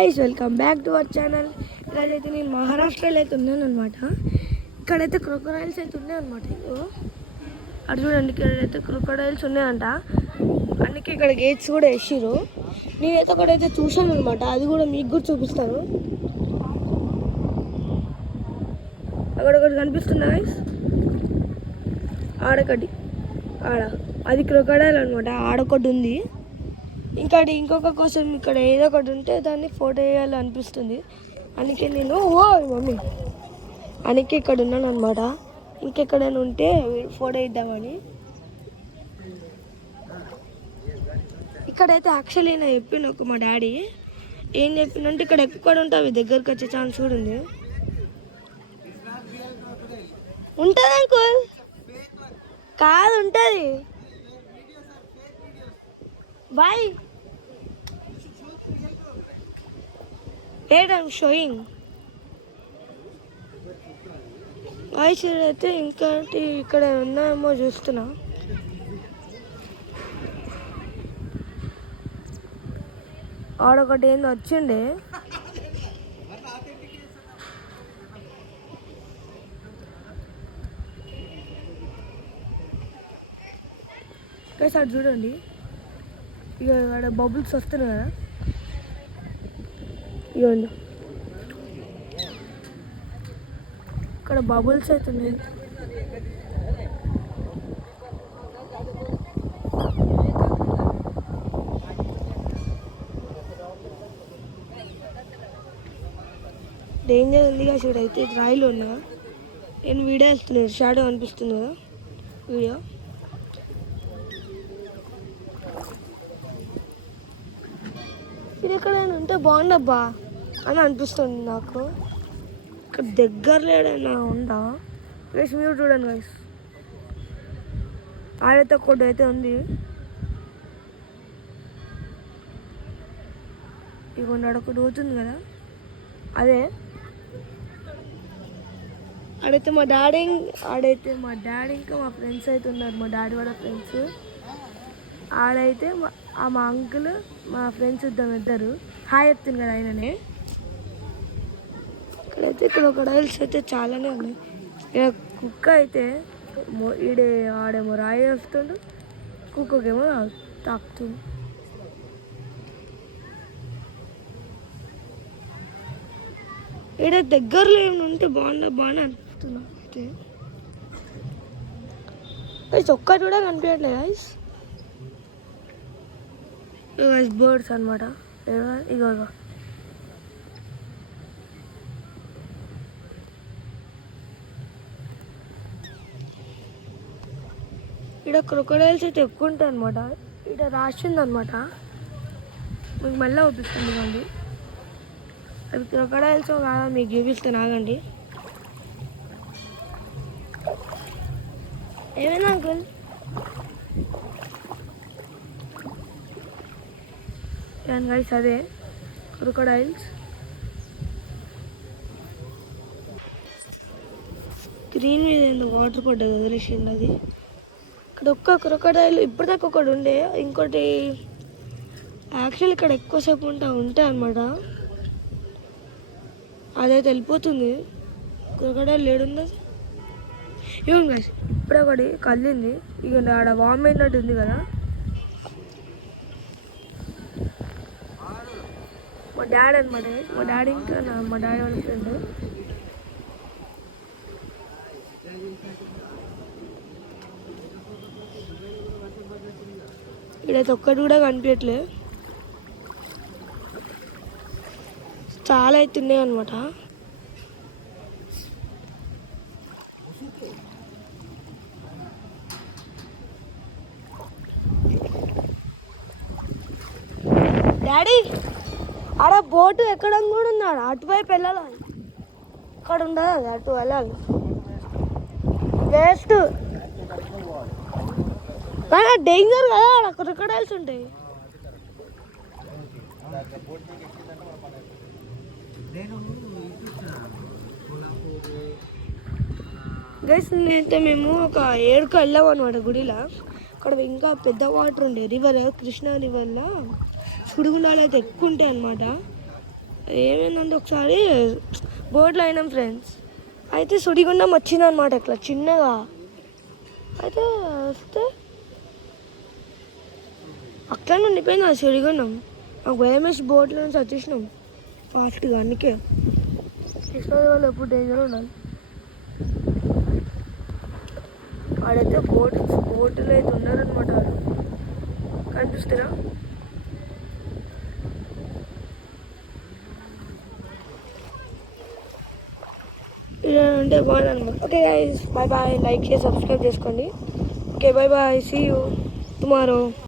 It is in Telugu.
Guys, welcome back to our channel. ఈరోజైతే నేను మహారాష్ట్రలో అయితే ఉన్నాను అనమాట. ఇక్కడైతే క్రొకడైల్స్ అయితే ఉన్నాయన్నమాట. ఇగో అటు చూడండి, ఇక్కడైతే క్రొకడైల్స్ ఉన్నాయంట. అందుకే ఇక్కడ గేట్స్ కూడా వేసిర్రు. నేనైతే ఒకటైతే చూసాను అనమాట, అది కూడా మీకు కూడా చూపిస్తాను. అక్కడ ఒకటి కనిపిస్తుందా గాయ్స్? ఆడొకటి, అది క్రొకడైల్ అనమాట. ఆడొకటి ఉంది. ఇంకొక కోసం ఇక్కడ ఏదో ఒకటి ఉంటే దాన్ని ఫోటో వేయాలి అనిపిస్తుంది. అందుకే నేను అందుకే ఇక్కడ ఉన్నాను అనమాట. ఇంకెక్కడైనా ఉంటే ఫోటో ఇద్దామని. ఇక్కడైతే యాక్చువల్లీ నేను చెప్పిన మా డాడీ ఏం చెప్పిందంటే ఇక్కడ ఎక్కడ ఉంటే అవి దగ్గరికి వచ్చే ఛాన్స్ కూడా ఉంది. ఉంటుంది అంకుల్, కాదు ఉంటుంది. Bye, wait, I'm showing. Voice అయితే ఇంకోటి ఇక్కడ ఉన్నాయేమో చూస్తున్నా. ఆడొకటి ఏంది వచ్చిండే. అటు చూడండి, ఇక ఆడ బబుల్స్ వస్తున్నాయి కదా. ఇవ్వండి, ఇక్కడ బబుల్స్ అవుతున్నాయి. డేంజర్ ఉంది కదా చూడైతే. రాయిలు ఉన్నా నేను వీడియో వేస్తున్నాను, షాడో అనిపిస్తుంది కదా వీడియో. ఇది ఎక్కడైనా ఉంటే బాగుండబ్బా అని అనిపిస్తుంది నాకు. ఇక్కడ దగ్గరలో ఏదైనా ఉందా వేసి మీరు చూడండి గైస్. ఆడైతే ఒకటి అయితే ఉంది. ఇగోండి ఆడొకటి పోతుంది కదా, అదే. ఆడైతే మా డాడీ ఇంకా మా ఫ్రెండ్స్ అయితే ఉన్నారు. మా డాడీ వాళ్ళ ఫ్రెండ్స్. ఆడైతే మా అంకుల్, మా ఫ్రెండ్స్ ఇద్దరు హాయ్ చెప్తుంది కదా ఆయననే. ఇక్కడైతే క్రొకడైల్స్ అయితే చాలానే ఉన్నాయి. ఇక కుక్క అయితే ఆడేమో రాయి వస్తుండు, కుక్కకేమో తాకుతుంది. ఈడ దగ్గరలో ఏమైనా ఉంటే బాగా అనిపిస్తుంది అయితే. గైస్ ఒక్కటి కూడా కనిపించట్లేదు గైస్. బర్డ్స్ అనమాట. ఇగో ఇక్కడ క్రొకడైల్స్ అయితే ఎక్కువ ఉంటాయి అనమాట. ఇక్కడ రాసింది అనమాట, మీకు మళ్ళీ చూపిస్తుంది అండి. అవి క్రొకడైల్స్ కాదా మీకు చూపిస్తాను, ఆగండి. ఏమైనా అంకుల్? గైస్ అదే క్రొకడైల్స్. స్క్రీన్ మీద ఏందో వాటర్ పడ్డది, వదిలేసింది అది. ఇక్కడ ఒక్క క్రొకడైల్ ఇప్పటిదాకా ఒకటి ఉండే. ఇంకోటి యాక్చువల్ ఇక్కడ ఎక్కువసేపు ఉంటాయి అన్నమాట. అదైతే వెళ్ళిపోతుంది. క్రొకడైల్ లేడుంది. ఇవ్వండి గైస్, ఇప్పుడే ఒకటి కళ్ళింది. ఇక ఆడ వామ్ అయినట్టు ఉంది కదా. మా డాడీ అనమాట. మా డాడీ ఇంకా మా డాడీ వాళ్ళ ఫ్రెండ్. ఇక్కడైతే ఒక్కటి కూడా కనిపించట్లేదు, చాలా అవుతున్నాయి అనమాట. డాడీ ఆడ బోటు ఎక్కడం కూడా ఉన్నాడు, అటువైపు వెళ్ళాలి. అక్కడ ఉండదు, అది అటు వెళ్ళాలి. వేస్ట్ కానీ డేంజర్ కదా, ఆడ క్రొకడైల్స్ ఉంటాయి. గైస్ నేనైతే మేము ఒక 7కి వెళ్ళాము అనమాట గుడిలో. అక్కడ ఇంకా పెద్ద వాటర్ ఉండే రివర్, కృష్ణా రివర్లో సుడిగుండాలు అయితే ఎక్కువ ఉంటాయి అన్నమాట. ఏమైందంటే ఒకసారి బోట్లో అయినాం ఫ్రెండ్స్. అయితే సుడిగుండం వచ్చిందనమాట ఇట్లా చిన్నగా. అయితే వస్తే అట్లనే ఉండిపోయింది ఆ సుడిగుండం. నాకు భయం వేసి బోట్లో నుంచి వచ్చేసినాం ఫాస్ట్గా. అందుకే తీసుకునే వాళ్ళు ఎప్పుడు డేంజర్ ఉండాలి. వాడైతే బోటులో అయితే ఉన్నారనమాట. వాళ్ళు కనిపిస్తారా? ఇలా ఉంటే బాగుందన్నమాట. Okay guys, bye bye. Like చేసి సబ్స్క్రైబ్ చేసుకోండి. Okay bye bye, see you tomorrow.